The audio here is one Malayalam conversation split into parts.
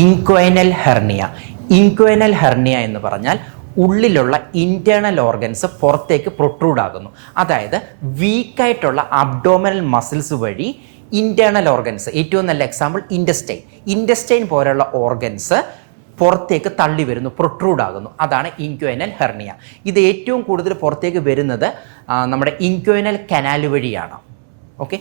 Inguinal hernia. ഇൻക്വൈനൽ ഹെർണിയ എന്ന് പറഞ്ഞാൽ ഉള്ളിലുള്ള ഇൻറ്റേർണൽ ഓർഗൻസ് പുറത്തേക്ക് പ്രൊട്രൂഡ് ആകുന്നു. അതായത് വീക്കായിട്ടുള്ള അബ്ഡോമിനൽ മസിൽസ് വഴി ഇൻറ്റേർണൽ ഓർഗൻസ്, ഏറ്റവും നല്ല എക്സാമ്പിൾ ഇൻറ്റസ്റ്റൈൻ പോലെയുള്ള ഓർഗൻസ് പുറത്തേക്ക് തള്ളി വരുന്നു, പ്രൊട്രൂഡ് ആകുന്നു. അതാണ് ഇൻക്വൈനൽ ഹെർണിയ. ഇത് ഏറ്റവും കൂടുതൽ പുറത്തേക്ക് വരുന്നത് നമ്മുടെ ഇൻക്വൈനൽ കനാൽ വഴിയാണ്. ഓക്കെ,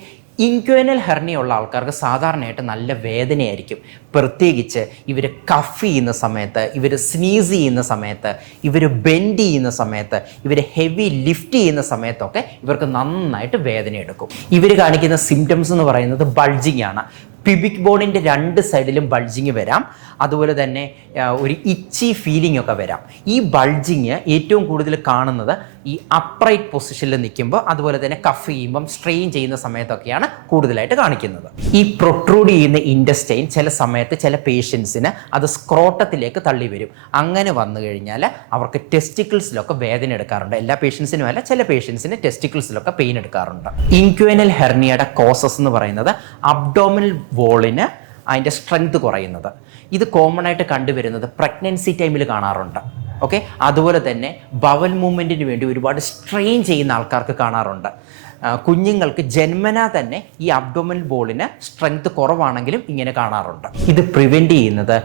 ഇൻക്വൈനൽ ഹെർണിയ ഉള്ള ആൾക്കാർക്ക് സാധാരണയായിട്ട് നല്ല വേദനയായിരിക്കും. പ്രത്യേകിച്ച് ഇവർ കഫ് ചെയ്യുന്ന സമയത്ത്, ഇവർ സ്നീസ് ചെയ്യുന്ന സമയത്ത്, ഇവർ ബെൻഡ് ചെയ്യുന്ന സമയത്ത്, ഇവർ ഹെവി ലിഫ്റ്റ് ചെയ്യുന്ന സമയത്തൊക്കെ ഇവർക്ക് നന്നായിട്ട് വേദന എടുക്കും. ഇവർ കാണിക്കുന്ന സിംറ്റംസ് എന്ന് പറയുന്നത് ബൾജിങ് ആണ്. പ്യൂബിക് ബോണിൻ്റെ രണ്ട് സൈഡിലും ബൾജിങ് വരാം. അതുപോലെ തന്നെ ഒരു ഇച്ചി ഫീലിംഗ് ഒക്കെ വരാം. ഈ ബൾജിങ് ഏറ്റവും കൂടുതൽ കാണുന്നത് ഈ അപ്രൈറ്റ് പൊസിഷനിൽ നിൽക്കുമ്പോൾ, അതുപോലെ തന്നെ കഫ് ചെയ്യുമ്പം, സ്ട്രെയിൻ ചെയ്യുന്ന സമയത്തൊക്കെയാണ് കൂടുതലായിട്ട് കാണിക്കുന്നത്. ഈ പ്രൊട്രൂഡ് ചെയ്യുന്ന ഇൻറ്റസ്റ്റൈൻ ചില സമയത്ത് ചില പേഷ്യൻസിന് അത് സ്ക്രോട്ടത്തിലേക്ക് തള്ളി വരും. അങ്ങനെ വന്നു കഴിഞ്ഞാൽ അവർക്ക് ടെസ്റ്റിക്കിൾസിലൊക്കെ വേദന എടുക്കാറുണ്ട്. എല്ലാ പേഷ്യൻസിനും അല്ല, ചില പേഷ്യൻസിന് ടെസ്റ്റിക്കിൾസിലൊക്കെ പെയിൻ എടുക്കാറുണ്ട്. ഇൻക്വൈനൽ ഹെർണിയയുടെ കോസസ് എന്ന് പറയുന്നത് അബ്ഡോമിനൽ വോളിന് അതിൻ്റെ സ്ട്രെങ്ത് കുറയുന്നത്. ഇത് കോമൺ ആയിട്ട് കണ്ടുവരുന്നത് പ്രഗ്നൻസി ടൈമിൽ കാണാറുണ്ട്. ഓക്കെ, അതുപോലെ തന്നെ ബവൽ മൂവ്മെൻറ്റിന് വേണ്ടി ഒരുപാട് സ്ട്രെയിൻ ചെയ്യുന്ന ആൾക്കാർക്ക് കാണാറുണ്ട്. കുഞ്ഞുങ്ങൾക്ക് ജന്മനാ തന്നെ ഈ അബ്ഡോമിനൽ ബോളിന് സ്ട്രെങ്ത് കുറവാണെങ്കിലും ഇങ്ങനെ കാണാറുണ്ട്. ഇത് പ്രിവെൻറ്റ് ചെയ്യുന്നത്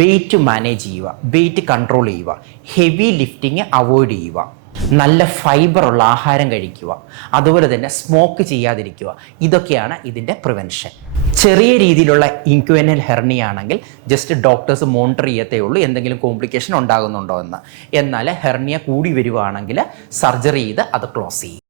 വെയിറ്റ് മാനേജ് ചെയ്യുക, വെയിറ്റ് കൺട്രോൾ ചെയ്യുക, ഹെവി ലിഫ്റ്റിങ് അവോയ്ഡ് ചെയ്യുക, നല്ല ഫൈബറുള്ള ആഹാരം കഴിക്കുക, അതുപോലെ തന്നെ സ്മോക്ക് ചെയ്യാതിരിക്കുക. ഇതൊക്കെയാണ് ഇതിൻ്റെ പ്രിവെൻഷൻ. ചെറിയ രീതിയിലുള്ള ഇൻക്വൈനൽ ഹെർണിയ ആണെങ്കിൽ ജസ്റ്റ് ഡോക്ടേഴ്സ് മോണിറ്റർ ചെയ്യത്തേ ഉള്ളൂ എന്തെങ്കിലും കോംപ്ലിക്കേഷൻ ഉണ്ടാകുന്നുണ്ടോ എന്ന്. എന്നാൽ ഹെർണിയ കൂടി വരുവാണെങ്കിൽ സർജറി ചെയ്ത് അത് ക്ലോസ് ചെയ്യും.